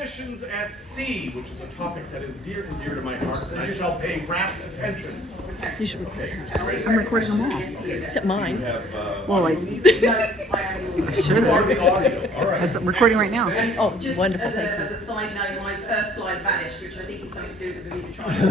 Superstitions at sea, which is a topic that is dear and dear to my heart, and I shall pay rapt attention. You should record Okay, yours. ready? I'm recording them all. Except mine. You have, Well, I should you are the have. audio. All right. It's recording right now. Oh, Just wonderful. as Thanks. a side note, my first slide vanished, which I think is something to do with the Bermuda Triangle.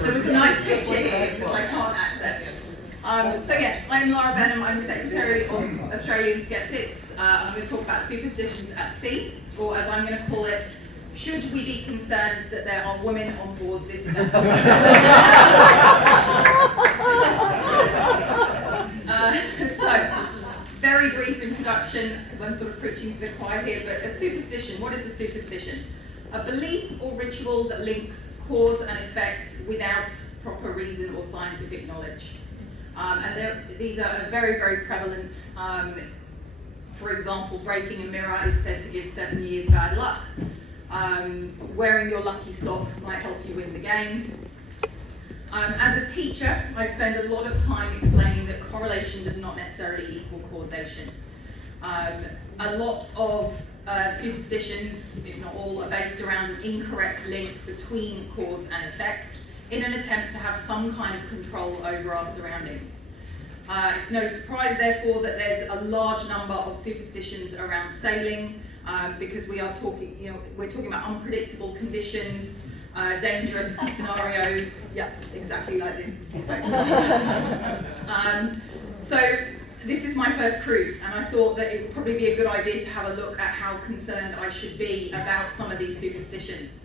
There was a nice picture here, which I can't access. So yes, I'm Lara Benham. I'm Secretary of Australian Skeptics. I'm going to talk about superstitions at sea, or as I'm going to call it, should we be concerned that there are women on board this vessel? So, very brief introduction, because I'm sort of preaching to the choir here, but a superstition, what is a superstition? A belief or ritual that links cause and effect without proper reason or scientific knowledge. These are very, very prevalent. For example, breaking a mirror is said to give 7 years bad luck. Wearing your lucky socks might help you win the game. As a teacher, I spend a lot of time explaining that correlation does not necessarily equal causation. A lot of superstitions, if not all, are based around an incorrect link between cause and effect in an attempt to have some kind of control over our surroundings. It's no surprise, therefore, that there's a large number of superstitions around sailing, because we're talking about unpredictable conditions, dangerous scenarios. Yeah, exactly like this. So this is my first cruise, and I thought that it would probably be a good idea to have a look at how concerned I should be about some of these superstitions.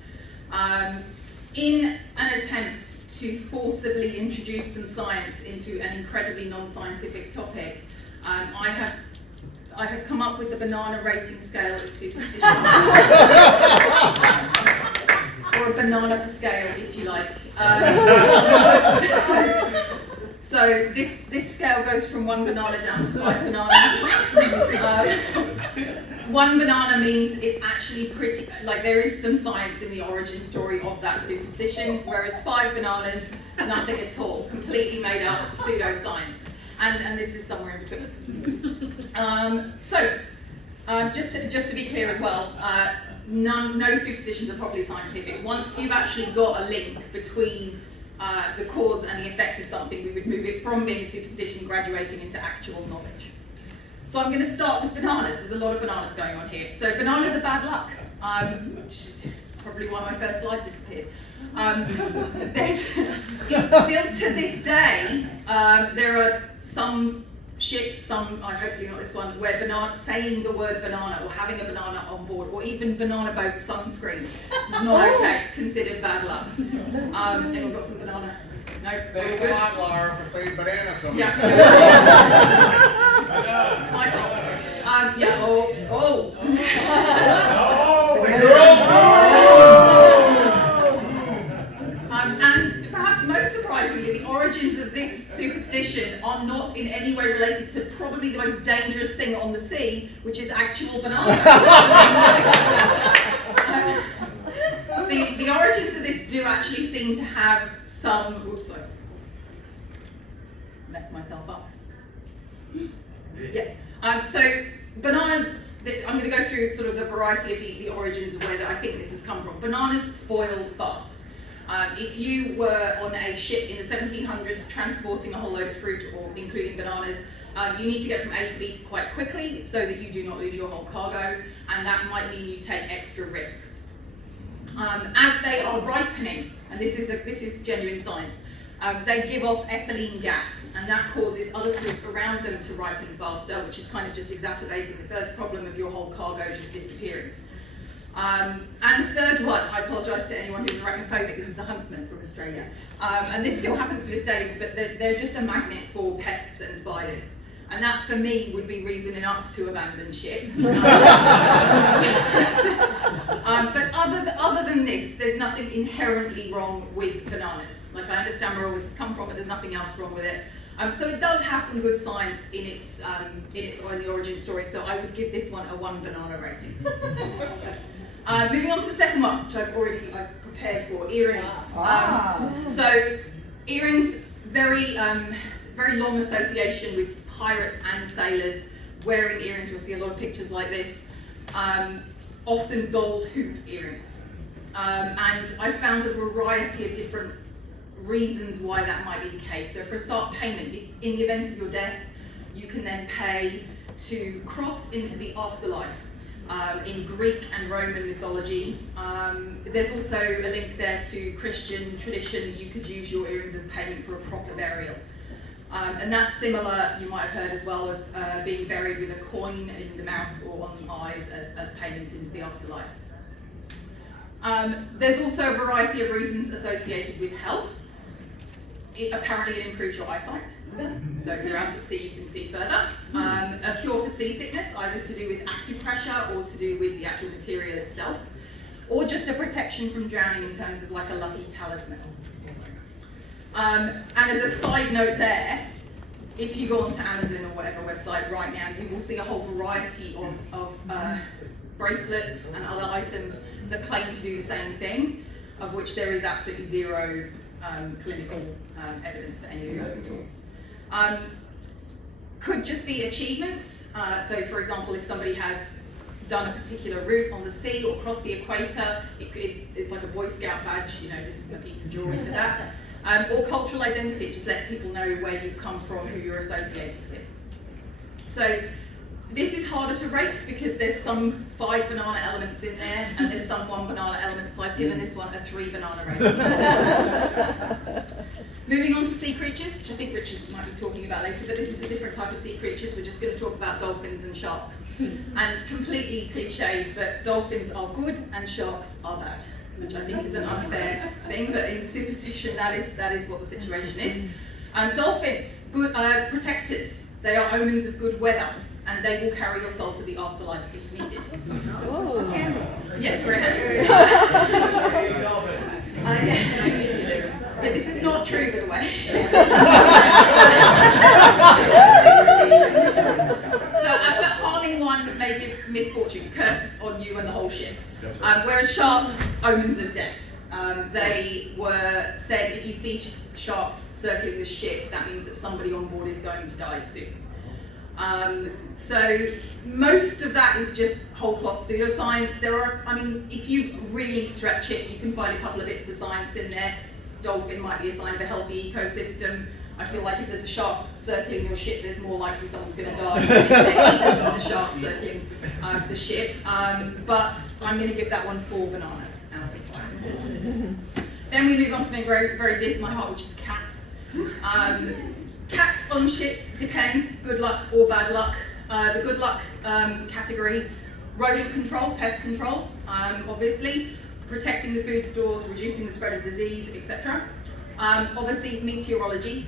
In an attempt to forcibly introduce some science into an incredibly non-scientific topic, I have come up with the banana rating scale of superstition. Or a banana per scale, if you like. So this scale goes from 1 banana down to 5 bananas. 1 banana means it's actually pretty, like there is some science in the origin story of that superstition, whereas 5 bananas, nothing at all, completely made up pseudoscience. And this is somewhere in between. Just to be clear as well, no superstitions are properly scientific. Once you've actually got a link between the cause and the effect of something, we would move it from being a superstition graduating into actual knowledge. So I'm going to start with bananas. There's a lot of bananas going on here. So bananas are bad luck, which is probably why my first slide disappeared. Still to this day, there are some ships, hopefully not this one, where saying the word banana or having a banana on board, or even banana boat sunscreen is not okay. It's considered bad luck. Anyone got some banana? No? Thanks a lot, Lara, for saying banana so much. Yeah. My fault. Yeah. Oh. And perhaps most surprisingly, the origins of this superstition are not in any way related to probably the most dangerous thing on the sea, which is actual bananas. The origins of this do actually seem to have some. Oops, sorry. Messed myself up. Yes. So bananas. I'm going to go through sort of the variety of the origins of where I think this has come from. Bananas spoil fast. If you were on a ship in the 1700s transporting a whole load of fruit, or including bananas, you need to get from A to B quite quickly so that you do not lose your whole cargo, and that might mean you take extra risks. As they are ripening, and this is genuine science, they give off ethylene gas, and that causes other fruit around them to ripen faster, which is kind of just exacerbating the first problem of your whole cargo just disappearing. And the third one, I apologise to anyone who's arachnophobic, this is a huntsman from Australia. And this still happens to this day, but they're just a magnet for pests and spiders. And that, for me, would be reason enough to abandon ship. But other than this, there's nothing inherently wrong with bananas. Like, I understand where all this has come from, but there's nothing else wrong with it. So it does have some good science in the origin story, so I would give this one a 1 banana rating. Moving on to the second one, which I've prepared for, earrings. So earrings, very long association with pirates and sailors wearing earrings. You'll see a lot of pictures like this. often gold hoop earrings. And I found a variety of different reasons why that might be the case. So for a start, payment. In the event of your death, you can then pay to cross into the afterlife. In Greek and Roman mythology. There's also a link there to Christian tradition. You could use your earrings as payment for a proper burial. And that's similar, you might have heard as well, of being buried with a coin in the mouth or on the eyes as payment into the afterlife. There's also a variety of reasons associated with health. Apparently it improves your eyesight. So if you're out at sea, you can see further. A cure for seasickness, either to do with acupressure or to do with the actual material itself, or just a protection from drowning in terms of like a lucky talisman. And as a side note there, if you go onto Amazon or whatever website right now, you will see a whole variety of bracelets and other items that claim to do the same thing, of which there is absolutely zero clinical evidence for any of those at all. Could just be achievements. So for example, if somebody has done a particular route on the sea or crossed the equator, it's like a Boy Scout badge, you know, this is a piece of jewelry for that. Or cultural identity, it just lets people know where you've come from, who you're associated with. So this is harder to rate because there's some 5 banana elements in there and there's some 1 banana element, so I've given this one a 3 banana rating. Moving on to sea creatures, which I think Richard might be talking about later, but this is a different type of sea creatures. We're just going to talk about dolphins and sharks. And completely cliched, but dolphins are good and sharks are bad, which I think is an unfair thing, but in superstition that is what the situation is. Dolphins, good protectors. They are omens of good weather, and they will carry your soul to the afterlife if needed. Oh. Yes, very handy. Yeah, this is not true, by the way. So, but harming one may give misfortune, curse on you and the whole ship. Whereas sharks, omens of death. They were said, if you see sharks circling the ship, that means that somebody on board is going to die soon. So most of that is just whole cloth pseudoscience. There are, I mean, if you really stretch it, you can find a couple of bits of science in there. Dolphin might be a sign of a healthy ecosystem. I feel like if there's a shark circling your ship, there's more likely someone's going to die than a shark circling the ship. But I'm going to give that one 4 bananas out of 5. Then we move on to something very, very dear to my heart, which is cats. Cats on ships depends, good luck or bad luck. The good luck category, rodent control, pest control, obviously, protecting the food stores, reducing the spread of disease, etc. Obviously, meteorology.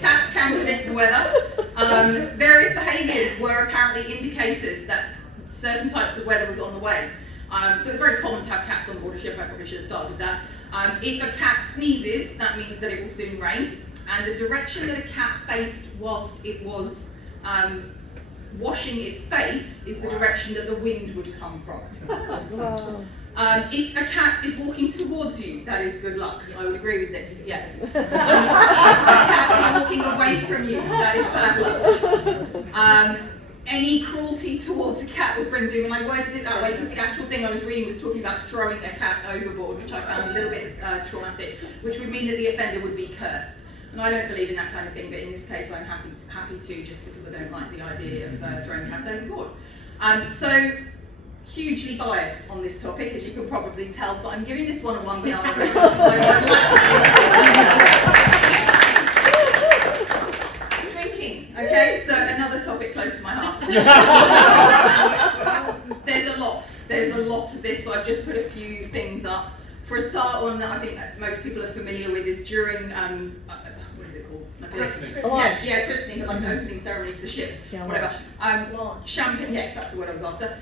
Cats can predict the weather. Various behaviours were apparently indicators that certain types of weather was on the way. So it's very common to have cats on board a ship. I probably should have started with that. If a cat sneezes, that means that it will soon rain. And the direction that a cat faced whilst it was washing its face is the direction that the wind would come from. Wow. If a cat is walking towards you, that is good luck. I would agree with this, yes. If a cat is walking away from you, that is bad luck. Any cruelty towards a cat would bring doom, and I worded it that way because the actual thing I was reading was talking about throwing a cat overboard, which I found a little bit traumatic, which would mean that the offender would be cursed. And I don't believe in that kind of thing, but in this case I'm happy to, just because I don't like the idea of throwing cats overboard. So, hugely biased on this topic, as you can probably tell, so I'm giving this one a 1 banana rating. Drinking, okay, so another topic close to my heart. There's a lot of this, so I've just put a few things up. For a start, one that I think that most people are familiar with is during, what is it called? Christening. Yeah, christening, like the opening ceremony for the ship, whatever. Champagne, yes, that's the word I was after.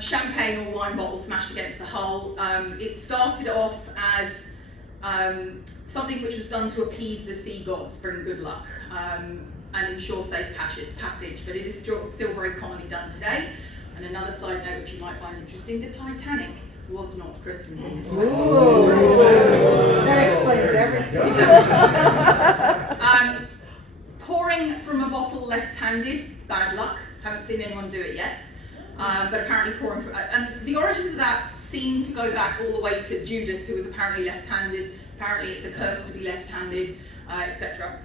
Champagne or wine bottles smashed against the hull. It started off as something which was done to appease the sea gods, bring good luck, and ensure safe passage, but it is still very commonly done today. And another side note which you might find interesting, the Titanic was not christened in this way. That explains Pouring from a bottle left-handed, bad luck. Haven't seen anyone do it yet. But apparently pouring from, and the origins of that seem to go back all the way to Judas, who was apparently left-handed. Apparently it's a curse to be left-handed, etc.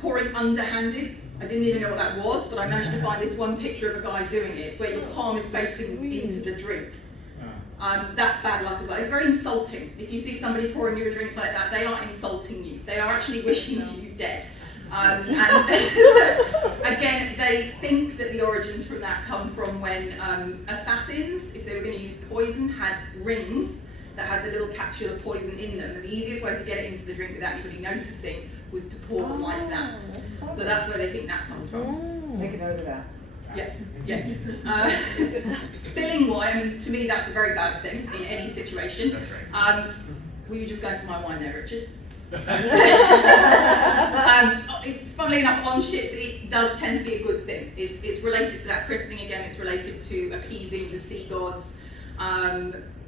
Pouring underhanded. I didn't even know what that was, but I managed to find this one picture of a guy doing it. It's where your palm is facing into the drink. That's bad luck as well. It's very insulting. If you see somebody pouring you a drink like that, they are insulting you. They are actually wishing you dead. And again, they think that the origins from that come from when assassins, if they were going to use poison, had rings that had the little capsule of poison in them. And the easiest way to get it into the drink without anybody noticing was to pour them like that. So that's where they think that comes from. Make a note of that. Yeah, yes. Spilling wine, to me, that's a very bad thing in any situation. That's right. Were you just going for my wine there, Richard? Funnily enough, on ships, it does tend to be a good thing. It's related to that christening again. It's related to appeasing the sea gods.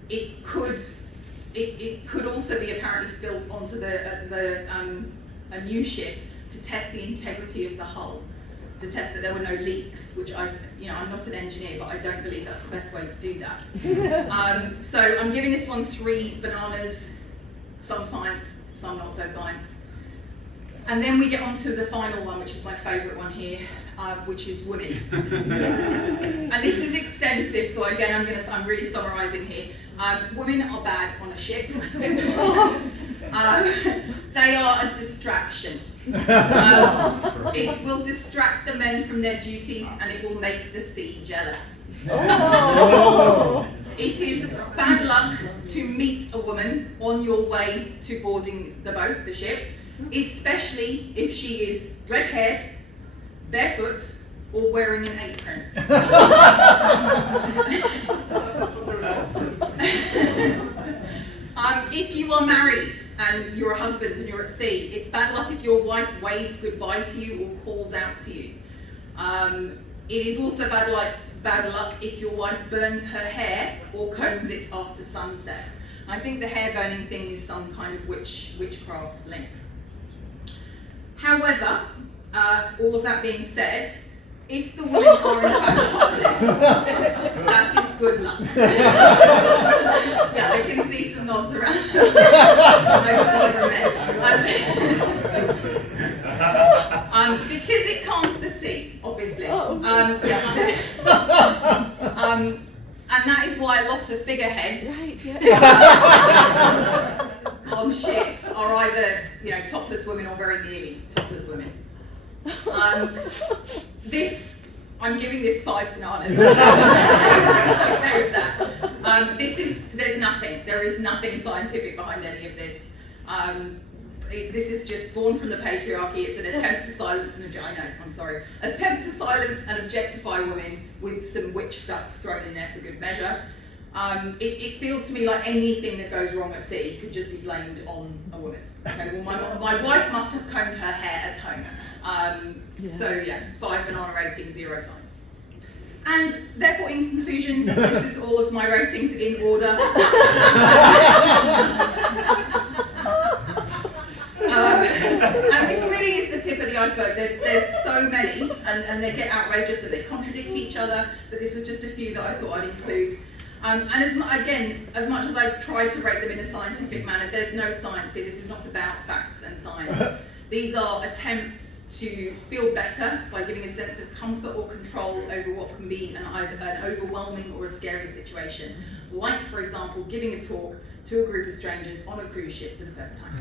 It could also be apparently spilled onto a new ship to test the integrity of the hull, to test that there were no leaks, which I'm not an engineer, but I don't believe that's the best way to do that. So I'm giving this one 3 bananas, some science, some not so science. And then we get on to the final one, which is my favourite one here, which is women. And this is extensive, so again, I'm really summarising here. Women are bad on a ship. They are a distraction. It will distract the men from their duties and it will make the sea jealous. Oh. It is bad luck to meet a woman on your way to boarding the boat, the ship, especially if she is red-haired, barefoot, or wearing an apron. If you are married and you're a husband and you're at sea, it's bad luck if your wife waves goodbye to you or calls out to you. It is also bad luck if your wife burns her hair or combs it after sunset. I think the hair burning thing is some kind of witchcraft link. However, all of that being said, if the women are in fact topless, that is good luck. Yeah, I can see some nods around. Because it calms the sea, obviously. And that is why a lot of figureheads on ships are either, topless women or very nearly topless women. I'm giving this 5 bananas. There is nothing scientific behind any of this. This is just born from the patriarchy. It's an attempt to silence attempt to silence and objectify women with some witch stuff thrown in there for good measure. It feels to me like anything that goes wrong at sea could just be blamed on a woman. Okay, well, my wife must have combed her hair at home. So yeah, 5 banana rating, 0 science. And therefore, in conclusion, this is all of my ratings in order. And this really is the tip of the iceberg. There's so many, and they get outrageous and they contradict each other, but this was just a few that I thought I'd include. And as much as I've tried to rate them in a scientific manner, there's no science here. This is not about facts and science. These are attempts to feel better by giving a sense of comfort or control over what can be either an overwhelming or a scary situation. Like, for example, giving a talk to a group of strangers on a cruise ship for the first time.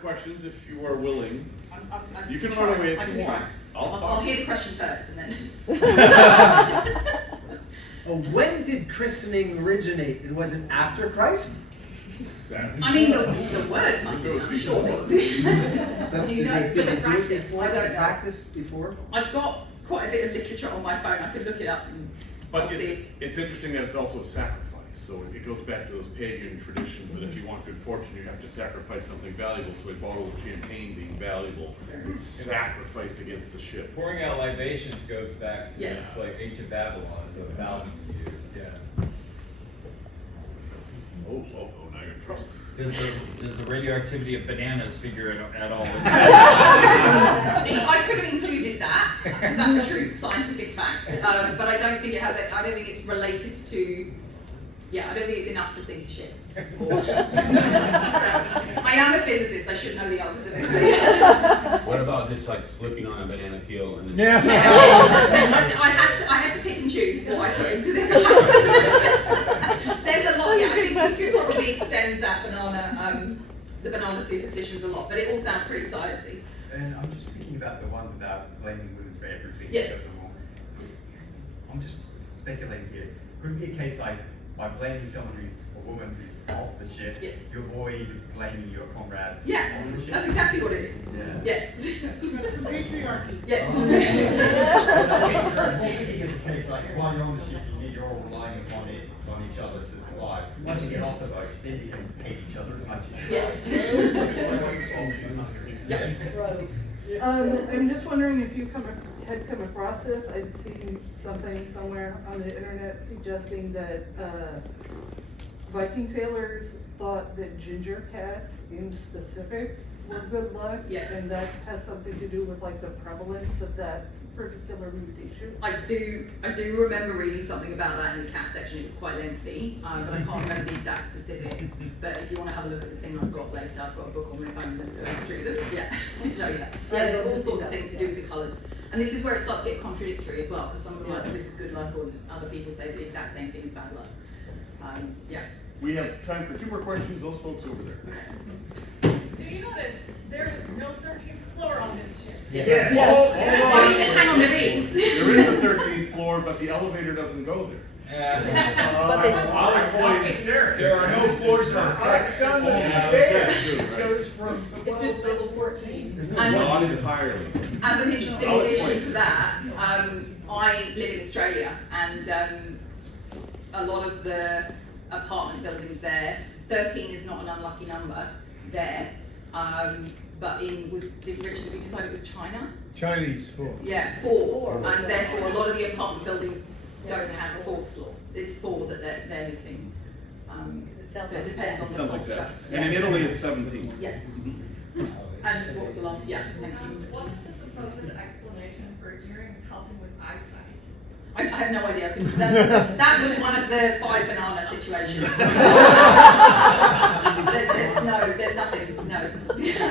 Questions if you are willing. You can try. run away if I you can want. try. I'll I'll hear the question first and then. When did christening originate? And was it after Christ? I mean, the word must have done, surely. Do you know? Did they do it before? I don't know. Practice before? I've got quite a bit of literature on my phone. I could look it up and But see. it's interesting that it's also a sacrifice. So it goes back to those pagan traditions that if you want good fortune, you have to sacrifice something valuable. So a bottle of champagne being valuable is sacrificed against the ship. Pouring out libations goes back to Yes. like ancient Babylon, so thousands of years, yeah. Oh, now you're in trouble. Does the radioactivity of bananas figure at all? I could have included that, because that's a true scientific fact, but I don't think it has. I don't think it's related to. Yeah, I don't think it's enough to sink a ship. I am a physicist. I should know the answer to this. What about just like slipping on a banana peel and I had to pick and choose what I put into this. There's a lot. Yeah, I think we could probably extend that the banana superstitions a lot, but it all sounds pretty sciencey. And I'm just thinking about the one about blaming women for everything. Yes. I'm just speculating here. Could it be a case like by blaming someone a woman who's off the ship, Yes. you avoid blaming your comrades Yeah, on the ship? that's exactly what it is. Yeah. Yes. That's the patriarchy. Yes. I'm thinking it's a case like while you're on the ship, you're all relying upon each other to survive. Once you get off the boat, then you can hate each other as much as you Yes. Yes. I'm just wondering if you had come across this. I'd seen something somewhere on the internet suggesting that Viking sailors thought that ginger cats in specific were good luck. Yes. And that has something to do with like the prevalence of that particular mutation. I do remember reading something about that in the cat section. It was quite lengthy, but I can't remember the exact specifics. But if you want to have a look at the thing I've got later, I've got a book on my phone that goes through this. Yeah, I'll show you that. Yeah, there's all sorts of things to do with the colours. And this is where it starts to get contradictory as well, because some of them are like, this is good luck, or other people say the exact same thing is bad luck. Yeah. We have time for 2 more questions. Those folks over there. Do you notice there is no 13th floor on this ship? Yes. Oh, I mean, hang on, there is. There is a 13th floor, but the elevator doesn't go there. I'll explain. There are no floors on decks. Oh, Only yeah, stairs. that's true, right. from It's just level 14. And Not entirely. as an interesting I'll addition explain. to that, I live in Australia, and a lot of the apartment buildings there, 13 is not an unlucky number there, but Richard, did we decide it was China? Chinese food. Yeah, 4, and therefore a lot of the apartment buildings don't have a 4th floor. It's 4 that they're missing. So it depends on It the sounds like culture. that. And in Italy, it's 17. Yeah. And what was the last? Yeah, thank you. What is the supposed explanation for earrings helping with eyesight? I have no idea. That was one of the 5 banana situations. There's nothing. No.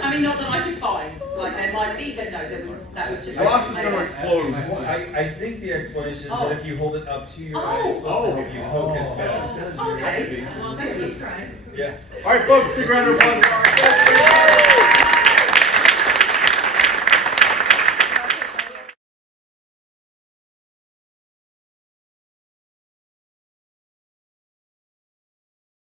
I mean, not that I could find. Like there might be, but no, that was just. Ross is going to explode. I think the explanation is that if you hold it up to your eyes, it's supposed to help you focus better. Okay. Thank you. Yeah. All right, folks, big round of applause for our